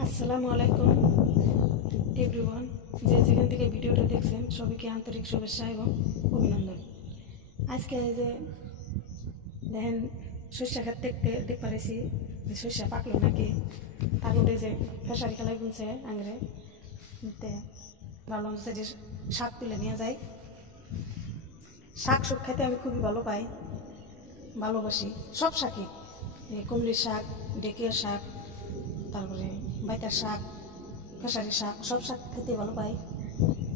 আসসালামু আলাইকুম এভরিওয়ান, যে যেখান থেকে ভিডিওটা দেখছেন সবাইকে আন্তরিক শুভেচ্ছা এবং অভিনন্দন। আজকে যে দেখেন সর্ষা খেত দেখতে পারেছি যে সর্ষা পাকলো নাকি, তার মধ্যে যে ফেসারি খেলায় বুনছে আংরে ভাবলাম যে শাক তুলে নিয়ে যায়। শাক সব খেতে আমি খুবই ভালো পাই, ভালোবাসি সব শাকই, কুমড়ির শাক, ঢেকিয়ার শাক, তারপরে বাইতার শাক, খেসারি শাক, সব শাক খেতে ভালো পাই।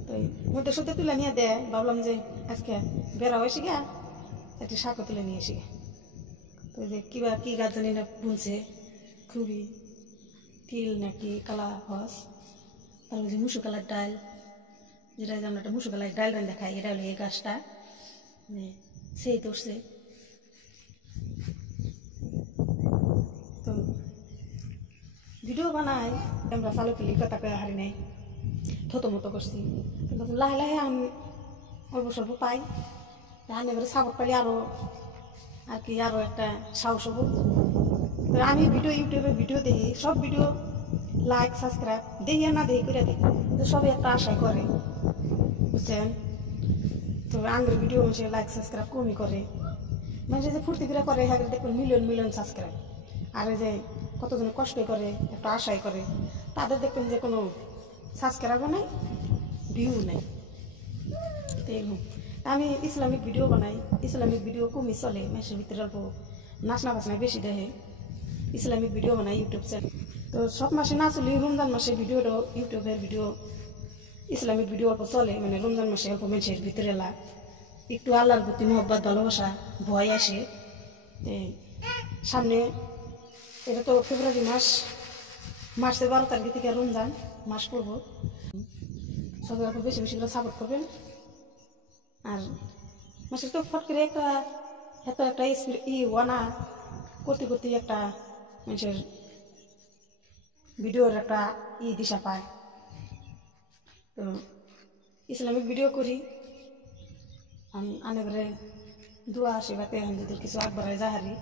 তো মধ্যে সত্যি তুলে নিয়ে দেয়, ভাবলাম যে আজকে বেড়া হয়েছে গিয়া একটি শাকও তুলে নিয়ে এসে। তো যে কিবা কি গাছ জানি না বুনছে, খুবই তিল নাকি কালা হস, তারপরে যে মুসু কালার ডাল, যেটা যে আমরা একটা মুসু কালার ডাল রান দেখাই, এটা হলো এই গাছটা সেই ধরছে। তো ভিডিও বানাই আমরা চালু তুলি কথা কয়ে হারি নাই, থত মতো করছি, কিন্তু লাহে লাহে আমি অল্প স্বল্প পাই, আমি এবারে সাপোর্ট পাই আরও আর কি, আরও একটা সাহস হবো। তো আমি ইউটিউবে ভিডিও দেখি, সব ভিডিও লাইক সাবস্ক্রাইব দেখি আর না দেখি করে দিই, তো সবাই একটা আশাই করে, বুঝছেন। তো আঙ্গের ভিডিও মানুষ লাইক সাবস্ক্রাইব কমই করে, মানুষ যে ফুর্তি করে হ্যাঁ দেখবেন মিলিয়ন মিলিয়ন সাবস্ক্রাইব, আর যে কতজনে কষ্ট করে একটা আশাই করে, তাদের দেখবেন যে কোনো সাবস্ক্রাইবও নেই, ভিউ নেই। তো এরকম আমি ইসলামিক ভিডিও বানাই, ইসলামিক ভিডিও কমই চলে, মেসের ভিতরে অল্প নাচনা বাসনায় বেশি দেখে, ইসলামিক ভিডিও বানাই ইউটিউব চ্যানেল। তো সব মাসে না চলি, রমজান মাসে ভিডিওটা ইউটিউবের ভিডিও ইসলামিক ভিডিও অল্প চলে, মানে রমজান মাসে অল্প মেসের ভিতরে একটু আল্লাহর প্রতি মহব্বত ভালোবাসা ভয় আসে। সামনে এটা তো ফেব্রুয়ারি মার্চের 12 তারিখ থেকে রমজান মাস পড়ব, সবাই অল্প বেশি বেশি করে সাপোর্ট করবেন। আর মাসের তো ফট করে একটা এত একটা ওয়ানা করতে করতে একটা মানুষের ভিডিওর একটা দিশা পায়। তো ইসলামিক ভিডিও করি, আনেবারে দোয়া আসে বা তেহান যদি কিছু আগবাড়ায় যাহারি,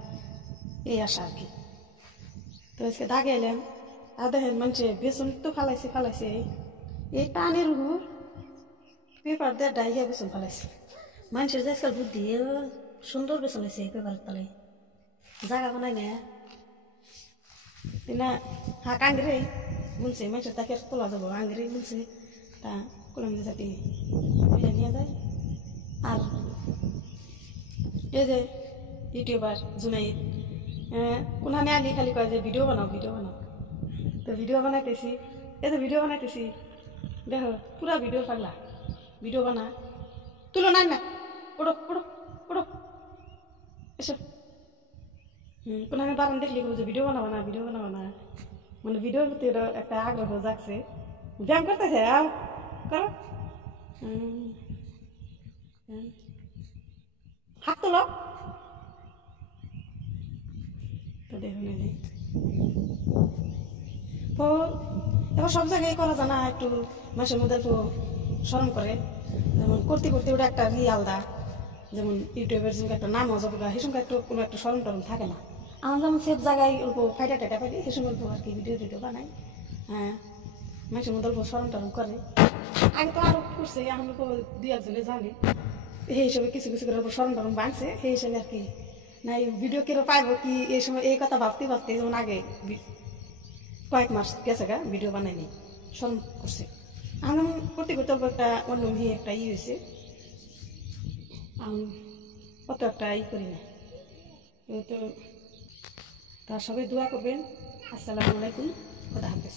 এই আশা আর কি। তো আজকে দাগে এলাম, আর দেখেন মানুষে বেসন তো ফালাইছে এই টানের উপর পেপার দিয়ে ডাইয়া বেসন ফালাইছে। মানুষের যে আজকাল বুদ্ধি, সুন্দর বেসন হয়েছে এই পেপার তলে, জায়গা বানায় না হাঁক আঙ্গরে বুনছে, মানুষের তাকে তোলা যাবো আঙ্গরে বুনছে, তা কলম দিয়ে যাতে নিয়ে যায়। আর এই যে ইউটিউবার জুনাইদ কোনখানে আলি খালি কয় যে ভিডিও বানাও। তো ভিডিও বানাইতেছি, এই যে ভিডিও বানাইতেছি, দেখো পুরা ভিডিও পাগলা, ভিডিও বানা তুলো নাই না, পড়ো পড়ো পড়ো এসব। কোনখানে বারান দেখলি যে ভিডিও বানাবো না, মানে ভিডিওর প্রতি একটা আগ্রহ জাগছে, ব্যায়াম করতেছে করো, হাত তোলো। তো দেখুন তো এবার সব জায়গায় করা যায় না, একটু মাসের মধ্যে একটু স্মরণ করে, যেমন করতে করতে ওটা একটা আলাদা, যেমন ইউটিউবের সঙ্গে একটা নাম যাবো সেই সঙ্গে একটু কোনো একটা স্মরণ টরণ থাকে না। আমার যেমন সেফ জায়গায় অল্প ফাইটা টাইটা পাই, সে সময় আর কি ভিডিও বানাই। হ্যাঁ, মাসের মধ্যে অল্প স্মরণ টরণ করে, আগে তো আরো করছে, আমি দুই একজনে জানি, সেই হিসাবে কিছু কিছু করে স্মরণ টরণ বানছে, সেই হিসাবে আর কি। না ভিডিও কেউ পাইব কি এই সময় এই কথা ভাবতে যেমন আগে কয়েক মাস গেছে গা ভিডিও বানাইনি, স্মরণ করছে। আমি করতে করতে একটা অন্য একটা হয়েছে, আমি অত একটা করি না। তো তার সবাই দোয়া করবেন। আসসালামু আলাইকুম, খোদা হাফেজ।